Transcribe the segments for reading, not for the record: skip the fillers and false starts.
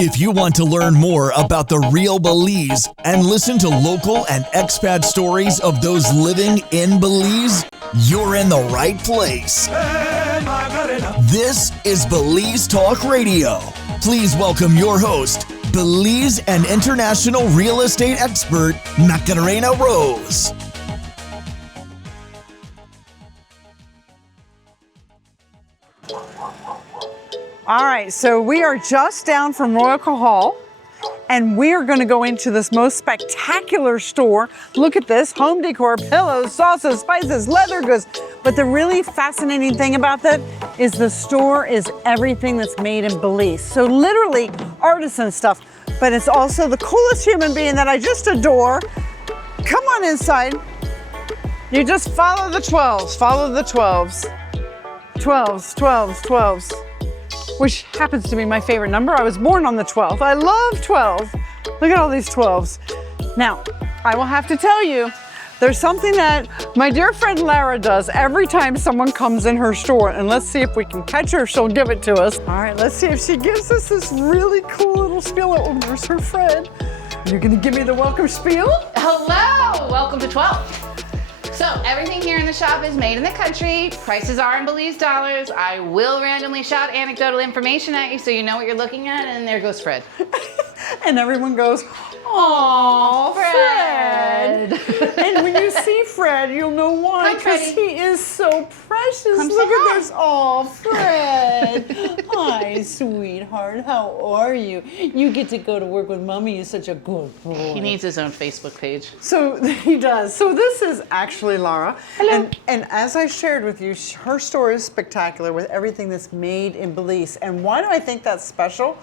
If you want to learn more about the real Belize and listen to local and expat stories of those living in Belize, you're in the right place. This is Belize Talk Radio. Please welcome your host, Belize and international real estate expert, Macarena Rose. All right, so we are just down from Royal Hall, and we are going to go into this most spectacular store. Look at this, home decor, pillows, sauces, spices, leather goods. But the really fascinating thing about that is the store is everything that's made in Belize. So literally artisan stuff, but it's also the coolest human being that I just adore. Come on inside. You just follow the 12s, follow the 12s. 12s, 12s, 12s. Which happens to be my favorite number. I was born on the 12th. I love 12. Look at all these 12s. Now, I will have to tell you, there's something that my dear friend Lara does every time someone comes in her store, and let's see if we can catch her if she'll give it to us. All right, let's see if she gives us this really cool little spiel. Oh, where's her friend? You're gonna give me the welcome spiel? Hello, welcome to 12. So everything here in the shop is made in the country. Prices are in Belize dollars. I will randomly shout anecdotal information at you so you know what you're looking at, and there goes Fred. And everyone goes, "Aw, Fred." And when you see Fred, you'll know why, because he is so precious. Look at this. "Aw, Fred." "Hi, sweetheart. How are you? You get to go to work with Mommy. You're such a good boy." He needs his own Facebook page. So he does. So this is actually Lara. Hello. And as I shared with you, her store is spectacular with everything that's made in Belize. And why do I think that's special?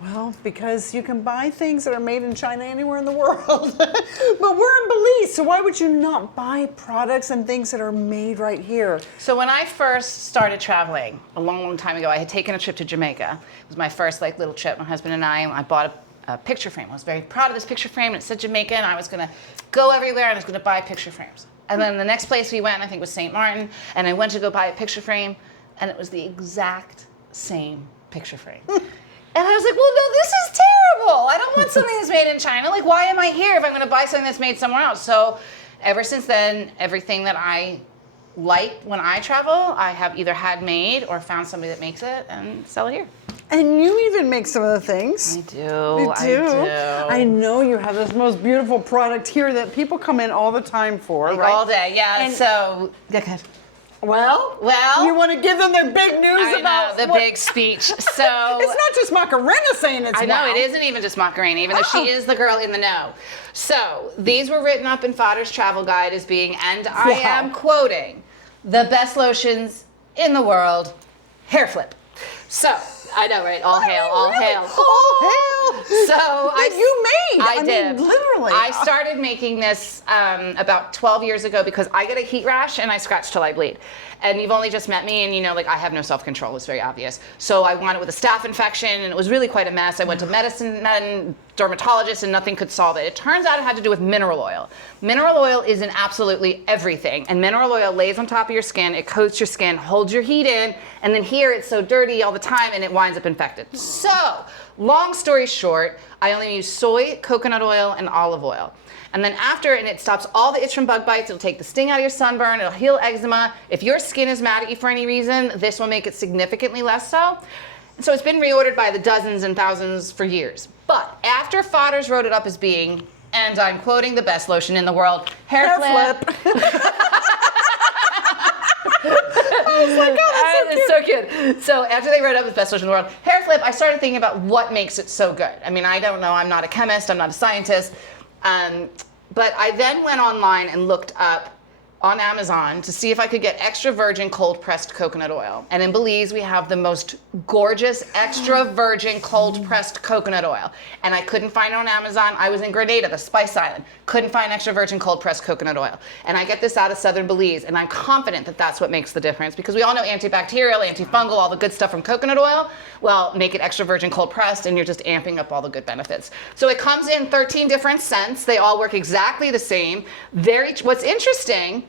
Well, because you can buy things that are made in China anywhere in the world. But we're in Belize, so why would you not buy products and things that are made right here? So when I first started traveling a long, long time ago, I had taken a trip to Jamaica. It was my first little trip, my husband and I bought a picture frame. I was very proud of this picture frame, and it said Jamaica, and I was gonna go everywhere and I was gonna buy picture frames. And then the next place we went, I think was St. Martin, and I went to go buy a picture frame, and it was the exact same picture frame. And I was like, well, no, this is terrible. I don't want something that's made in China. Like, why am I here if I'm going to buy something that's made somewhere else? So ever since then, everything that I like when I travel, I have either had made or found somebody that makes it and sell it here. And you even make some of the things. I do. You I do? do. I know you have this most beautiful product here that people come in all the time for, Like right? all day, yeah. And so, go ahead. Well, you want to give them their big news about the big speech. So it's not just Macarena saying it's I know, wow. it isn't even just Macarena, even though she is the girl in the know. So these were written up in Fodder's travel guide as being, and I am quoting, the best lotions in the world, hair flip. So, I know, right? All hail, all hail. All hail. So you made. I did. mean, literally. I started making this about 12 years ago because I get a heat rash and I scratch till I bleed. And you've only just met me, and you know, like, I have no self-control. It's very obvious. So I wound up with a staph infection, and it was really quite a mess. I went to medicine and dermatologist, and nothing could solve it. It turns out it had to do with mineral oil. Mineral oil is in absolutely everything, and mineral oil lays on top of your skin. It coats your skin, holds your heat in, and then here it's so dirty all the time, and it winds up infected. So, long story short, I only use soy, coconut oil, and olive oil. And then after, and it stops all the itch from bug bites, it'll take the sting out of your sunburn, it'll heal eczema. If your skin is mad at you for any reason, this will make it significantly less so. And so it's been reordered by the dozens and thousands for years. But after Fodders wrote it up as being, and I'm quoting, the best lotion in the world, hair flip. I was like, oh, that's so cute. So after they wrote up as best lotion in the world, hair flip, I started thinking about what makes it so good. I mean, I don't know, I'm not a chemist, I'm not a scientist. But I then went online and looked up on Amazon to see if I could get extra virgin cold pressed coconut oil. And in Belize, we have the most gorgeous extra virgin cold pressed coconut oil. And I couldn't find it on Amazon. I was in Grenada, the Spice Island. Couldn't find extra virgin cold pressed coconut oil. And I get this out of southern Belize, and I'm confident that that's what makes the difference, because we all know antibacterial, antifungal, all the good stuff from coconut oil. Well, make it extra virgin cold pressed, and you're just amping up all the good benefits. So it comes in 13 different scents. They all work exactly the same. What's interesting,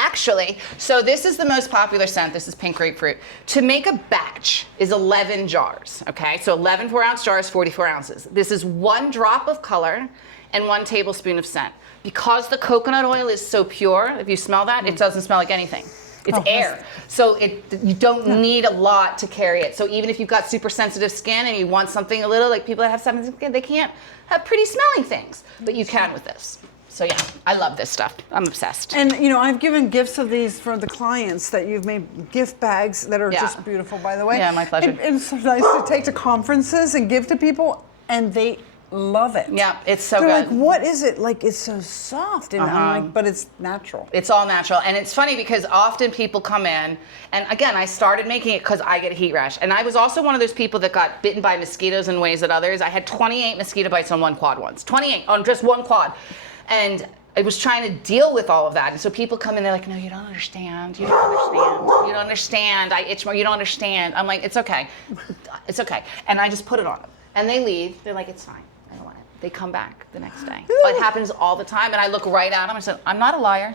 Actually, so this is the most popular scent. This is pink grapefruit. To make a batch is 11 jars, okay? So 11 4-ounce jars, 44 ounces. This is 1 drop of color and 1 tablespoon of scent. Because the coconut oil is so pure, if you smell that, it doesn't smell like anything. It's air. So you don't need a lot to carry it. So even if you've got super sensitive skin and you want something a little, like people that have sensitive skin, they can't have pretty smelling things, but you can with this. So yeah, I love this stuff. I'm obsessed. And I've given gifts of these for the clients that you've made gift bags that are just beautiful, by the way. Yeah, my pleasure. And it's so nice to take to conferences and give to people, and they love it. Yeah, it's so They're good. like, what is it? Like, it's so soft. And I'm like, but it's natural. It's all natural. And it's funny because often people come in, and again, I started making it because I get a heat rash. And I was also one of those people that got bitten by mosquitoes in ways that others. I had 28 mosquito bites on one quad once. 28 on just one quad. And I was trying to deal with all of that. And so people come in, they're like, no, you don't understand. You don't understand. You don't understand. I itch more. You don't understand. I'm like, it's okay. It's okay. And I just put it on them. And they leave. They're like, it's fine. I don't want it. They come back the next day. It happens all the time. And I look right at them. I said, I'm not a liar.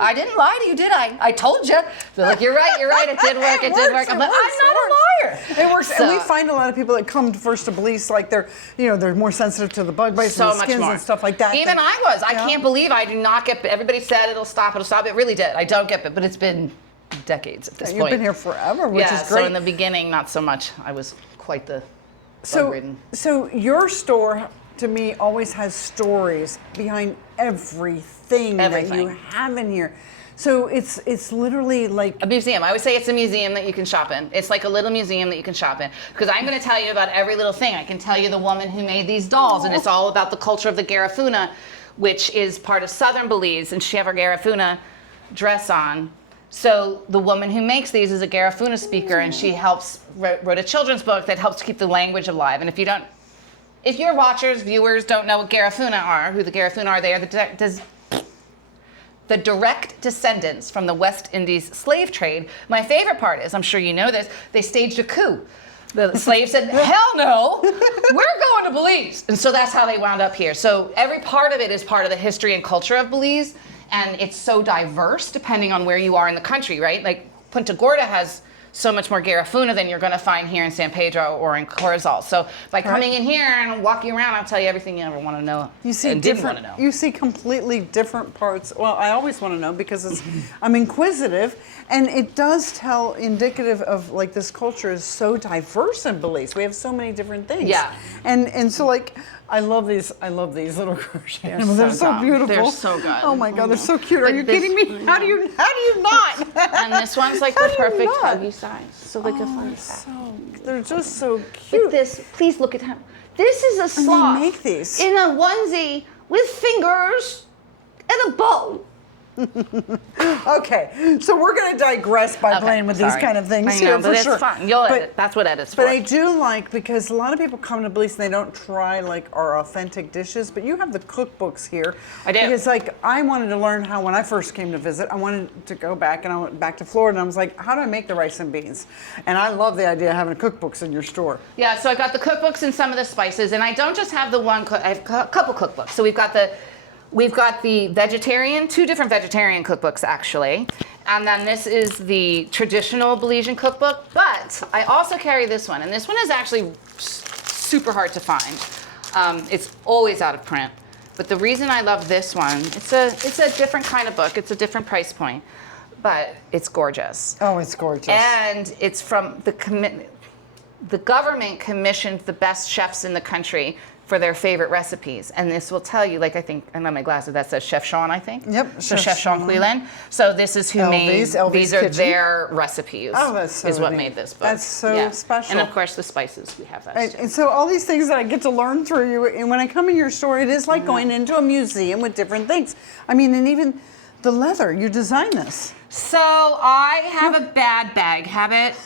I didn't lie to you, did I? I told you. They're like, you're right. It did work. It did work. I'm like, I'm not a liar. It works. And we find a lot of people that come first to Belize, like they're more sensitive to the bug bites and the skins and stuff like that. Even I was. I can't believe I do not get bit. Everybody said it'll stop. It really did. I don't get bit, but it's been decades at this point. You've been here forever, which is great. So in the beginning, not so much. I was quite the bug-ridden. So your store, to me, always has stories behind everything that you have in here. So it's literally like a museum. I would say it's a museum that you can shop in. It's like a little museum that you can shop in. Because I'm going to tell you about every little thing. I can tell you the woman who made these dolls, and it's all about the culture of the Garifuna, which is part of southern Belize, and she have her Garifuna dress on. So the woman who makes these is a Garifuna speaker, and she wrote a children's book that helps keep the language alive. And if your watchers, viewers don't know what Garifuna are, who the Garifuna are, they are the direct descendants from the West Indies slave trade. My favorite part is, I'm sure you know this, they staged a coup. The slaves said, hell no, we're going to Belize. And so that's how they wound up here. So every part of it is part of the history and culture of Belize. And it's so diverse depending on where you are in the country, right? Like Punta Gorda has so much more Garifuna than you're going to find here in San Pedro or in Corozal. So by coming in here and walking around, I'll tell you everything you ever want to know. You see didn't want to know. You see completely different parts. Well, I always want to know because I'm inquisitive, and it does tell indicative of like this culture is so diverse in Belize. We have so many different things. Yeah. And so like I love these little crochet animals. They're so beautiful. They're so good. Oh my God, they're so cute. Are you kidding me? How do you not? And this one's like the perfect huggy size. So like a fun they're just so cute. Look this, please look at him. This is a sloth. And they make these in a onesie with fingers and a bow. Okay, so we're going to digress by playing with these kind of things here for sure. It's fun. You'll edit. That's what edit's for. But I do like, because a lot of people come to Belize and they don't try like our authentic dishes, but you have the cookbooks here. I do. Because like I wanted to learn how, when I first came to visit, I wanted to go back, and I went back to Florida and I was like, how do I make the rice and beans? And I love the idea of having cookbooks in your store. Yeah, so I got the cookbooks and some of the spices, and I don't just have the one I have a couple cookbooks. So we've got the vegetarian, 2 different vegetarian cookbooks actually. And then this is the traditional Belizean cookbook, but I also carry this one. And this one is actually super hard to find. It's always out of print. But the reason I love this one, it's a different kind of book. It's a different price point, but it's gorgeous. Oh, it's gorgeous. And it's from the government commissioned the best chefs in the country for their favorite recipes. And this will tell you, like, I think, I'm on my glasses, that says Chef Sean, I think. Yep. So Chef Sean Cleland. So this is who made, these are kitchen. their recipes. Oh, that's so is what neat. Made this book. That's so special. And of course the spices, we have that too. And so all these things that I get to learn through you, and when I come in your store, it is like going into a museum with different things. I mean, and even the leather, you designed this. So I have a bad bag habit.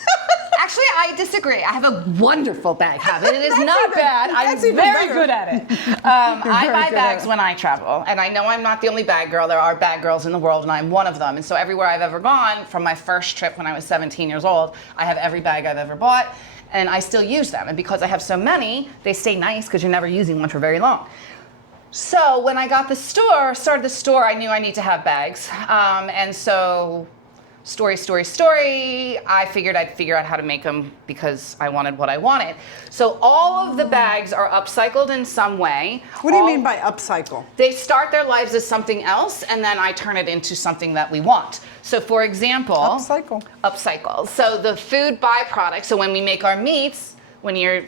Actually, I disagree. I have a wonderful bag habit. It is not bad. I'm very good at it. I buy bags when I travel. And I know I'm not the only bag girl. There are bag girls in the world, and I'm one of them. And so everywhere I've ever gone, from my first trip when I was 17 years old, I have every bag I've ever bought, and I still use them. And because I have so many, they stay nice because you're never using one for very long. So when I got started the store, I knew I need to have bags. And so story, I figured I'd figure out how to make them because I wanted what I wanted. So all of the bags are upcycled in some way. What do you mean by upcycle? They start their lives as something else, and then I turn it into something that we want. So for example, upcycle. So the food byproduct, so when we make our meats, when you're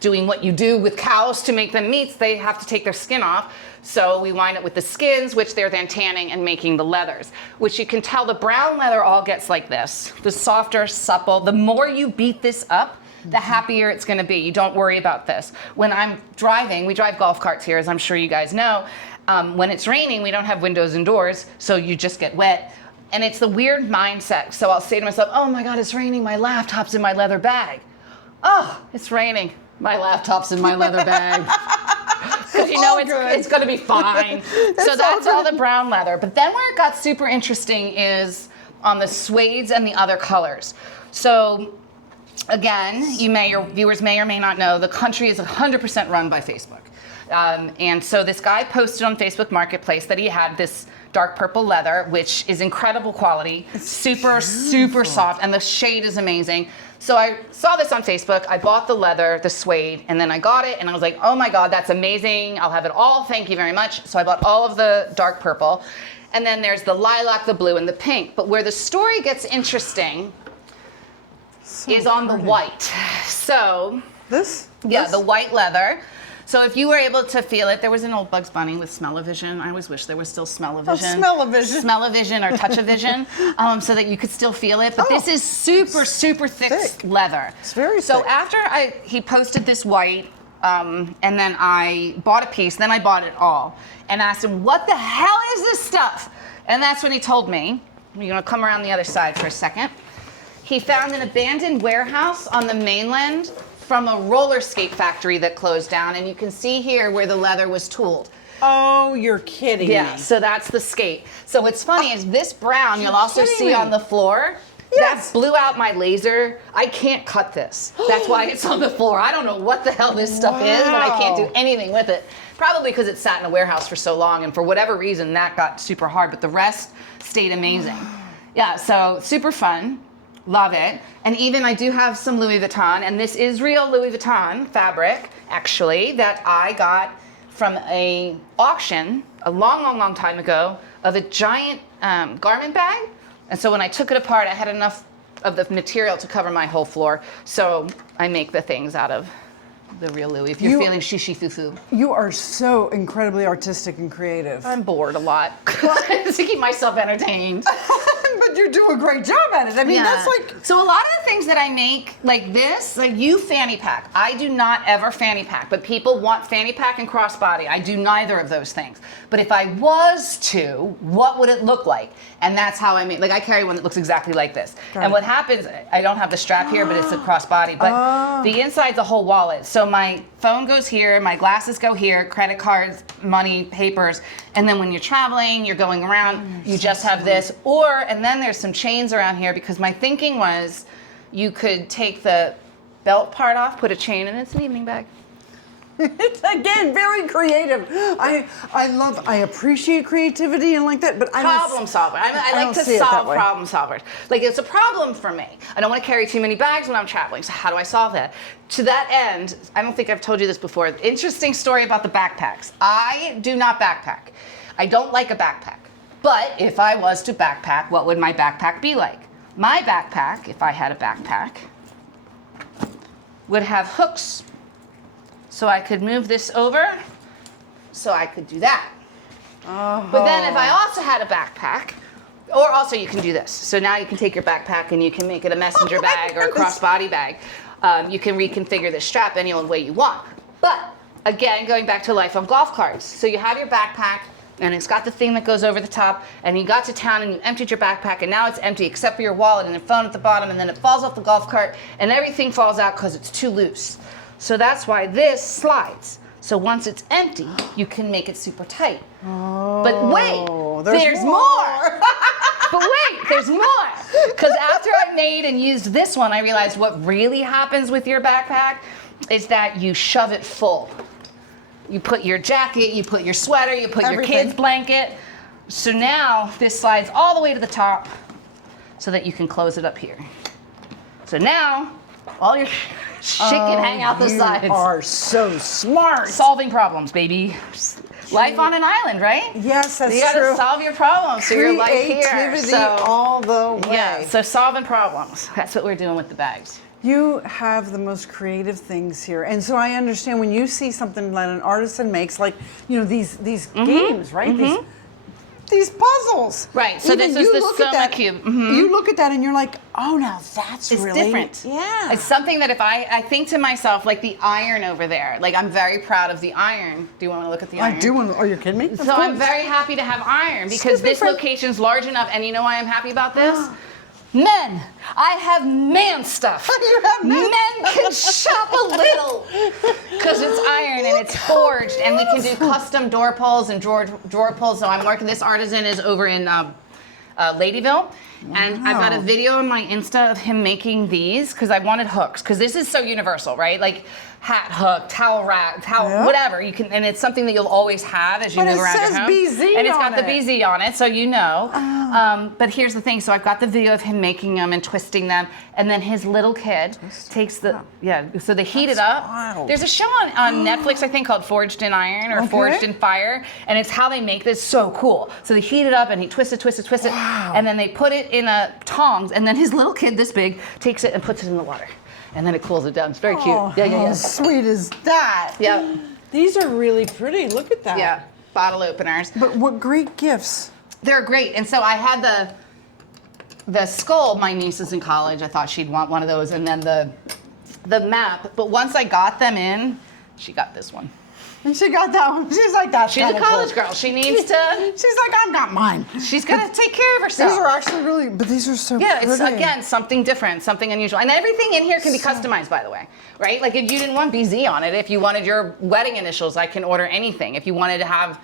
doing what you do with cows to make them meats, they have to take their skin off. So we wind up with the skins, which they're then tanning and making the leathers, which you can tell the brown leather all gets like this. The softer, supple, the more you beat this up, the happier it's gonna be. You don't worry about this. When I'm driving, we drive golf carts here, as I'm sure you guys know. When it's raining, we don't have windows and doors, so you just get wet. And it's the weird mindset. So I'll say to myself, oh my God, it's raining, my laptop's in my leather bag. Oh, it's raining, my laptop's in my leather bag. Because you know it's going to be fine. So that's all the brown leather. But then where it got super interesting is on the suedes and the other colors. So again, your viewers may or may not know, the country is 100% run by Facebook. And so this guy posted on Facebook Marketplace that he had this dark purple leather, which is incredible quality, super soft, and the shade is amazing. So I saw this on Facebook, I bought the leather, the suede, and then I got it, and I was like, oh my God, that's amazing, I'll have it all, thank you very much. So I bought all of the dark purple, and then there's the lilac, the blue, and the pink. But where the story gets interesting is on the white. So, the white leather. So if you were able to feel it, there was an old Bugs Bunny with smell-o-vision. I always wish there was still smell-o-vision. Oh, smell-o-vision. Smell-o-vision or touch-o-vision, so that you could still feel it. But this is super thick leather. It's very thick. So after he posted this white, and then I bought a piece, then I bought it all, and asked him, what the hell is this stuff? And that's when he told me, you're gonna come around the other side for a second. He found an abandoned warehouse on the mainland from a roller skate factory that closed down, and you can see here where the leather was tooled. Oh, you're kidding me. Yeah, so that's the skate. So what's funny is this brown you'll also see on the floor. Yes. That blew out my laser. I can't cut this. That's why it's on the floor. I don't know what the hell this stuff is, but I can't do anything with it. Probably because it sat in a warehouse for so long, and for whatever reason, that got super hard, but the rest stayed amazing. Yeah, so super fun. Love it. And even I do have some Louis Vuitton, and this is real Louis Vuitton fabric, actually, that I got from a auction a long time ago of a giant garment bag. And so when I took it apart, I had enough of the material to cover my whole floor. So I make the things out of the real Louis. If you're feeling shishi-foo-foo. You are so incredibly artistic and creative. I'm bored a lot to keep myself entertained. But you do a great job at it. I mean, that's like... So a lot of the things that I make, like this, like you fanny pack. I do not ever fanny pack, but people want fanny pack and crossbody. I do neither of those things. But if I was to, what would it look like? And that's how I make, like I carry one that looks exactly like this. Got and it. what happens, I don't have the strap here, but it's a crossbody. But the inside's a whole wallet. So my phone goes here, my glasses go here, credit cards, money, papers, and then when you're traveling, you're going around, you just have this. And then there's some chains around here because my thinking was you could take the belt part off, put a chain in, it's an evening bag. It's, again, very creative. I appreciate creativity and like that, but I problem solver. I like to solve problem solvers. Like it's a problem for me. I don't want to carry too many bags when I'm traveling, so how do I solve that? To that end, I don't think I've told you this before, interesting story about the backpacks. I do not backpack. I don't like a backpack. But if I was to backpack, what would my backpack be like? My backpack, if I had a backpack, would have hooks. So I could move this over, so I could do that. But then if I also had a backpack, or also you can do this. So now you can take your backpack and you can make it a messenger bag or a crossbody bag. You can reconfigure the strap any old way you want. But again, going back to life on golf carts. So you have your backpack, and it's got the thing that goes over the top, and you got to town and you emptied your backpack, and now it's empty except for your wallet and your phone at the bottom, and then it falls off the golf cart, and everything falls out because it's too loose. So that's why this slides. So once it's empty, you can make it super tight. But wait, there's more. But wait, there's more. Because after I made and used this one, I realized what really happens with your backpack is that you shove it full. You put your jacket, you put your sweater, you put your Everything. kid's blanket. So now this slides all the way to the top so that you can close it up here. So now all your shit can hang out the sides. You are so smart. Solving problems, baby. Life on an island, right? Yes, that's you gotta true. solve your problems. So your life here. Creativity So, all the way. yeah, so solving problems. That's what we're doing with the bags. You have the most creative things here. And so I understand when you see something that an artisan makes, like, you know, these games, right? These puzzles. Right, so Even this is you the look at Soma that- Cube. You look at that and you're like, oh, now that's It's really different. Yeah. It's something that if I think to myself, like the iron over there, like I'm very proud of the iron. Do you want to look at the iron? I do. Are you kidding me? Of So I'm course. very happy to have iron because Excuse me, this friend. location's large enough, and you know why I'm happy about this? Men! I have man stuff. You have man Men can shop a little because it's iron and it's forged, and we can do custom door pulls and drawer pulls. So I'm working. This artisan is over in Ladyville. And I've got a video on my Insta of him making these because I wanted hooks because this is so universal, right? Like hat hook, towel rack, whatever you can, and it's something that you'll always have as you move around your home. But it says BZ and it's on got the it. BZ on it, so you know. But here's the thing: so I've got the video of him making them and twisting them, and then his little kid takes the So they heat it up. wild. There's a show on Netflix I think called Forged in Iron or Forged in Fire, and it's how they make this so cool. So they heat it up and he twists it, and then they put it in a tongs, and then his little kid this big takes it and puts it in the water, and then it cools it down. It's very cute. Oh, how sweet is that? Yeah. These are really pretty. Look at that. Yeah. Bottle openers. But what great gifts. They're great. And so I had the skull. My niece is in college. I thought she'd want one of those, and then the map. But once I got them in, she got this one. And she got that one. She's like, that's She's a kinda college cool. girl. She needs to. She's like, I've got mine. She's gonna take care of herself. These are actually really, but these are so Yeah, pretty. it's again something different, something unusual. And everything in here can be customized, by the way, right? Like if you didn't want BZ on it, if you wanted your wedding initials, I can order anything. If you wanted to have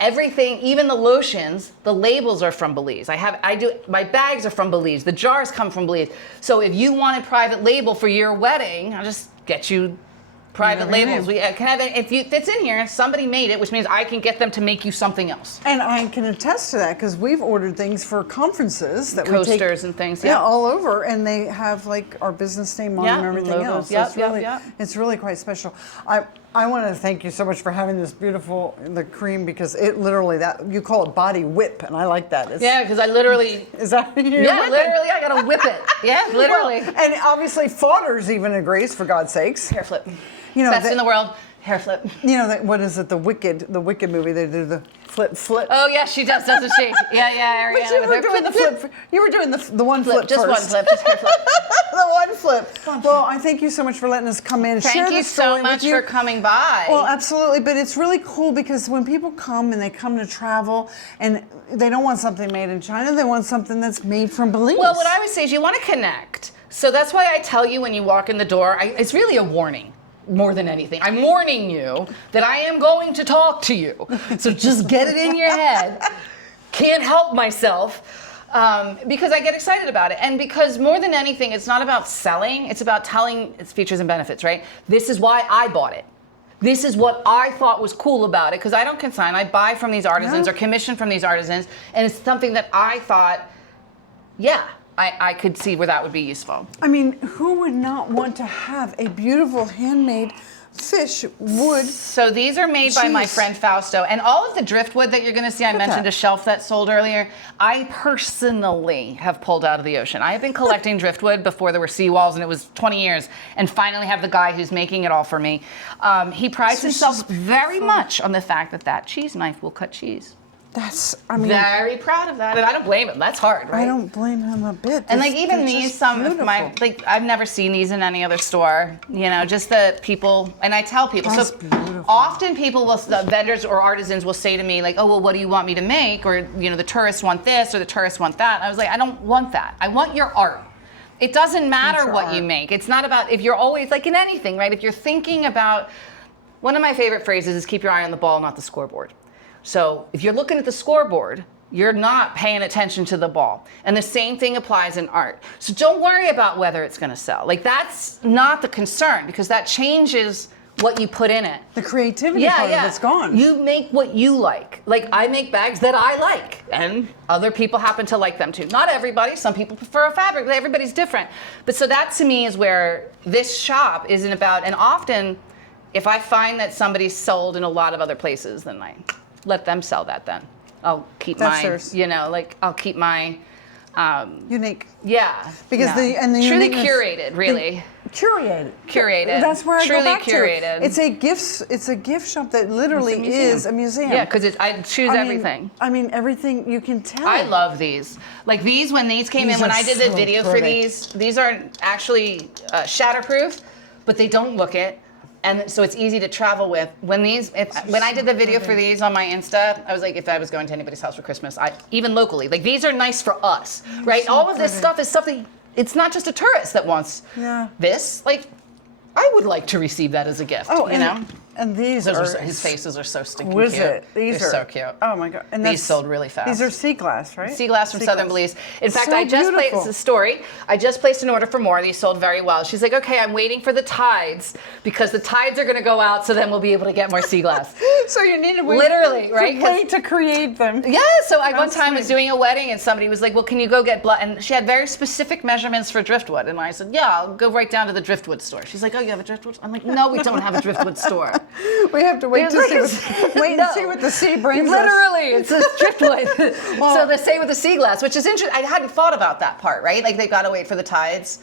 everything, even the lotions, the labels are from Belize. My bags are from Belize. The jars come from Belize. So if you want a private label for your wedding, I'll just get you private labels. We can have it, if it's in here, somebody made it, which means I can get them to make you something else. And I can attest to that because we've ordered things for conferences that we take. Coasters and things. Yeah, all over, and they have like our business name on them and everything else. So it's really quite special. I want to thank you so much for having this beautiful the cream because it literally you call it body whip and I like that. Because I literally. Is that you? Yeah, literally, I gotta whip it. Yeah, literally. Well, and obviously, Fodders even agrees for God's sakes. Hair flip. You know, best in the world. Hair flip. You know what is it? The Wicked movie. They do the flip. Oh yeah, she does, doesn't she? Yeah, But you were doing the flip. You were doing the one flip just first. one flip, just hair flip. The one flip. Well, I thank you so much for letting us come in. Thank you so much for coming by. Well, absolutely. But it's really cool because when people come and they come to travel and they don't want something made in China, they want something that's made from Belize. Well, what I would say is you want to connect. So that's why I tell you when you walk in the door, it's really a warning. More than anything, I'm warning you that I am going to talk to you. So just get it in your head. Can't help myself because I get excited about it. And because more than anything, it's not about selling, it's about telling its features and benefits, right? This is why I bought it. This is what I thought was cool about it because I don't consign. I buy from these artisans or commission from these artisans. And it's something that I thought, I could see where that would be useful. I mean, who would not want to have a beautiful handmade fish wood? So these are made by my friend Fausto, and all of the driftwood that you're going to see, I mentioned a shelf that sold earlier, I personally have pulled out of the ocean. I have been collecting driftwood before there were seawalls, and it was 20 years, and finally have the guy who's making it all for me. He prides himself very much on the fact that cheese knife will cut cheese. Very proud of that, and I don't blame him. That's hard, right? I don't blame him a bit. And like even these, some of my, like I've never seen these in any other store. You know, just the people, and I tell people. That's so beautiful. Often people will, the vendors or artisans will say to me like, oh well, what do you want me to make? Or you know, the tourists want this or the tourists want that. And I was like, I don't want that. I want your art. It doesn't matter what you make. It's not about, if you're always like in anything, right? If you're thinking about, one of my favorite phrases is keep your eye on the ball, not the scoreboard. So if you're looking at the scoreboard, you're not paying attention to the ball. And the same thing applies in art. So don't worry about whether it's going to sell. Like that's not the concern because that changes what you put in it. The creativity part of it's gone. You make what you like. Like, I make bags that I like, and other people happen to like them too. Not everybody. Some people prefer a fabric, but everybody's different. But so that to me is where this shop isn't about. And often, if I find that somebody's sold in a lot of other places, then I let them sell that then. I'll keep mine. Theirs. You know, like, I'll keep my... unique. Yeah. Because the truly curated, really. Curated. That's where I truly go back curated. to. It's a gift shop that literally is a museum. Yeah, because I choose everything. I mean, everything you can tell. I love these. Like these, when these came in, when I did the video for these are actually shatterproof, but they don't look it. And so it's easy to travel with. When I did the video for these on my Insta, I was like, if I was going to anybody's house for Christmas, even locally, like these are nice for us, right? So all of this stuff is stuff that, it's not just a tourist that wants this. Like, I would like to receive that as a gift, you know? And these his faces are so stinking cute. These are so cute. Oh my God. And these sold really fast. These are sea glass, right? Sea glass from Southern Belize. In fact, So I just placed beautiful. a story. I just placed an order for more. These sold very well. She's like, okay, I'm waiting for the tides because the tides are going to go out, so then we'll be able to get more sea glass. So you need to wait. Literally, right? Wait to create them. Yeah, so I one time was doing a wedding and somebody was like, well, can you go get blood? And she had very specific measurements for driftwood. And I said, yeah, I'll go right down to the driftwood store. She's like, oh, you have a driftwood? I'm like, no, we don't have a driftwood store. We have to wait to see what the sea brings us. Literally, it's a driftwood. So they say with the sea glass, which is interesting. I hadn't thought about that part, right? Like they've got to wait for the tides,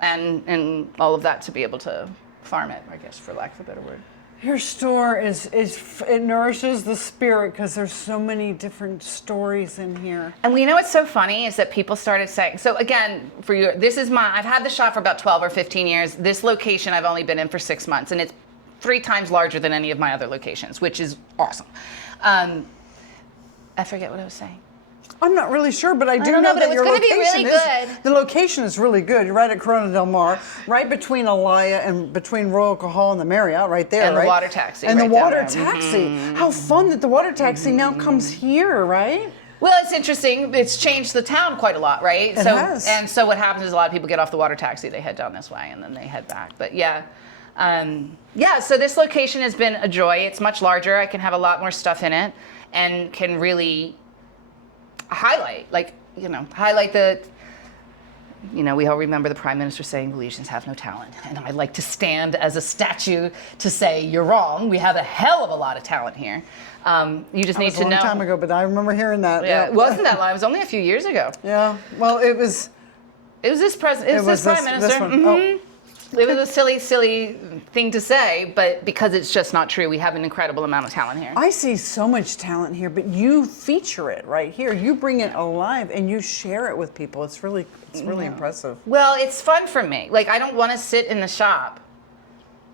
and all of that to be able to farm it, I guess, for lack of a better word. Your store it nourishes the spirit because there's so many different stories in here. And you know what's so funny is that people started saying, so again, for you, I've had the shop for about 12 or 15 years. This location I've only been in for 6 months, and it's 3 times larger than any of my other locations, which is awesome. I forget what I was saying. I'm not really sure, but I do don't know, know but that it your was gonna be location really is good. the location is really good. You're right at Corona del Mar, right between Alaya and between Royal Cajal and the Marriott, right there, And right? the water taxi. And right the down water there. taxi. How fun that the water taxi now comes here, right? Well, it's interesting. It's changed the town quite a lot, right? It has. And so what happens is a lot of people get off the water taxi, they head down this way, and then they head back. But yeah. So this location has been a joy. It's much larger. I can have a lot more stuff in it and can really highlight the, we all remember the Prime Minister saying Belizeans have no talent. And I like to stand as a statue to say, you're wrong. We have a hell of a lot of talent here. You just need to know. It was a long time ago, but I remember hearing that. Yeah, it wasn't that long. It was only a few years ago. Yeah, well, it was this president. It was this Prime Minister. This one. Oh. It was a silly thing to say, but because it's just not true, we have an incredible amount of talent here. I see so much talent here, but you feature it right here. You bring it alive and you share it with people. It's really impressive. Well, it's fun for me. Like, I don't want to sit in the shop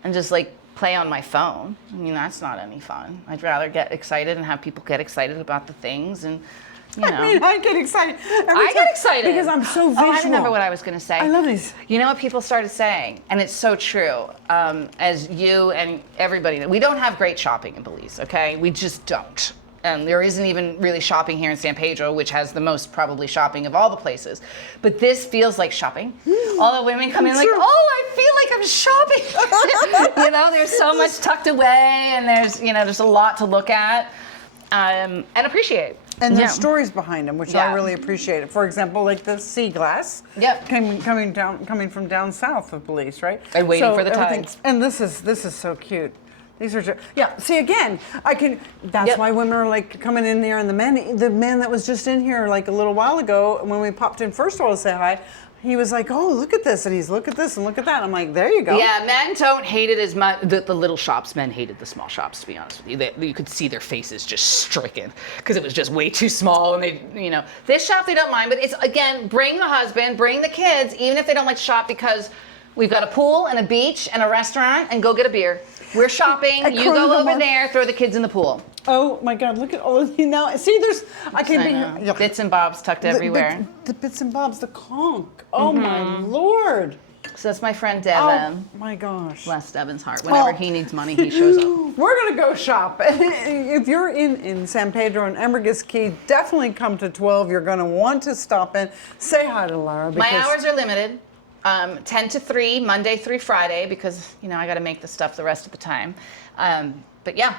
and just like play on my phone. I mean, that's not any fun. I'd rather get excited and have people get excited about the things and. I mean, I get excited. I get excited because I'm so visual. Oh, I remember what I was going to say. I love these. You know what people started saying, and it's so true. As you and everybody, we don't have great shopping in Belize. Okay, we just don't. And there isn't even really shopping here in San Pedro, which has the most probably shopping of all the places. But this feels like shopping. All the women come in like, oh, I feel like I'm shopping. There's so much tucked away, and there's a lot to look at and appreciate. And there's stories behind them, which I really appreciate. For example, like the sea glass, coming from down south of Belize, right? And waiting for the tides. And this is so cute. These are see again. That's why women are like coming in there, and the man that was just in here like a little while ago when we popped in first of all to say hi. He was like, oh, look at this, and he's look at this and look at that. I'm like, there you go. Yeah, men don't hate it as much. The little shops, men hated the small shops, to be honest with you. You could see their faces just stricken because it was just way too small. And this shop they don't mind, but it's, again, bring the husband, bring the kids, even if they don't like to shop, because we've got a pool and a beach and a restaurant, and go get a beer. We're shopping. You go over there, throw the kids in the pool. Oh my God! Look at all of you now. See, I can be bits and bobs tucked everywhere. The bits and bobs, the conch. Oh my Lord! So that's my friend Devin. Oh my gosh! Bless Devin's heart. Whenever he needs money, he shows up. We're gonna go shop. If you're in San Pedro and Ambergris Caye, definitely come to 12. You're gonna want to stop in. Say hi to Lara. My hours are limited. 10 to 3, Monday through Friday, because, I got to make the stuff the rest of the time. But yeah.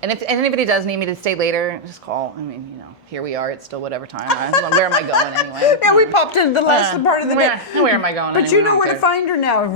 And if anybody does need me to stay later, just call. I mean, here we are. It's still whatever time. Where am I going anyway? Yeah, we popped into the last part of the day. Where am I going? But you know where to find her now.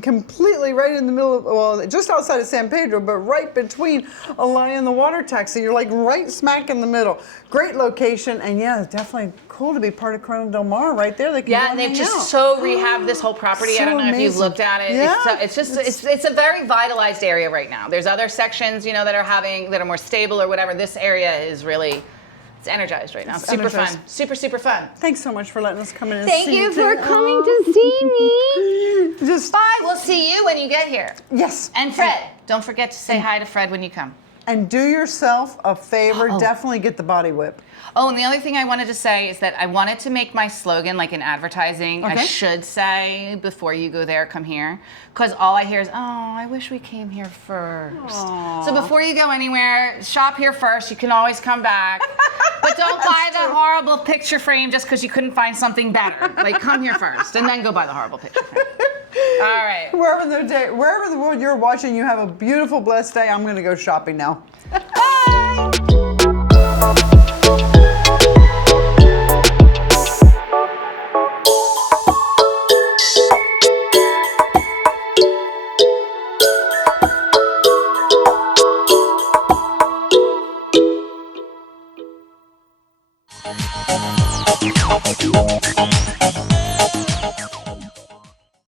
Completely right in the middle of, well, just outside of San Pedro, but right between Alaya and the water taxi. You're like right smack in the middle. Great location, and yeah, definitely cool to be part of Corona Del Mar right there. They can and they've just rehabbed this whole property. So I don't know if you've looked at it. Yeah. It's a very vitalized area right now. There's other sections, that are more stable or whatever. This area is really, it's energized right now. It's super fun. Super fun. Thanks so much for letting us come in and Thank see you for coming to see me. Just bye. We'll see you when you get here. Yes. And Fred, don't forget to say hi to Fred when you come. And do yourself a favor. Definitely get the body whip. Oh, and the other thing I wanted to say is that I wanted to make my slogan like in advertising. Okay. I should say, before you go there, come here. Because all I hear is, I wish we came here first. Aww. So before you go anywhere, shop here first. You can always come back. But don't buy the horrible picture frame just because you couldn't find something better. Like, come here first and then go buy the horrible picture frame. All right. Wherever the world you're watching, you have a beautiful, blessed day. I'm going to go shopping now. Bye. You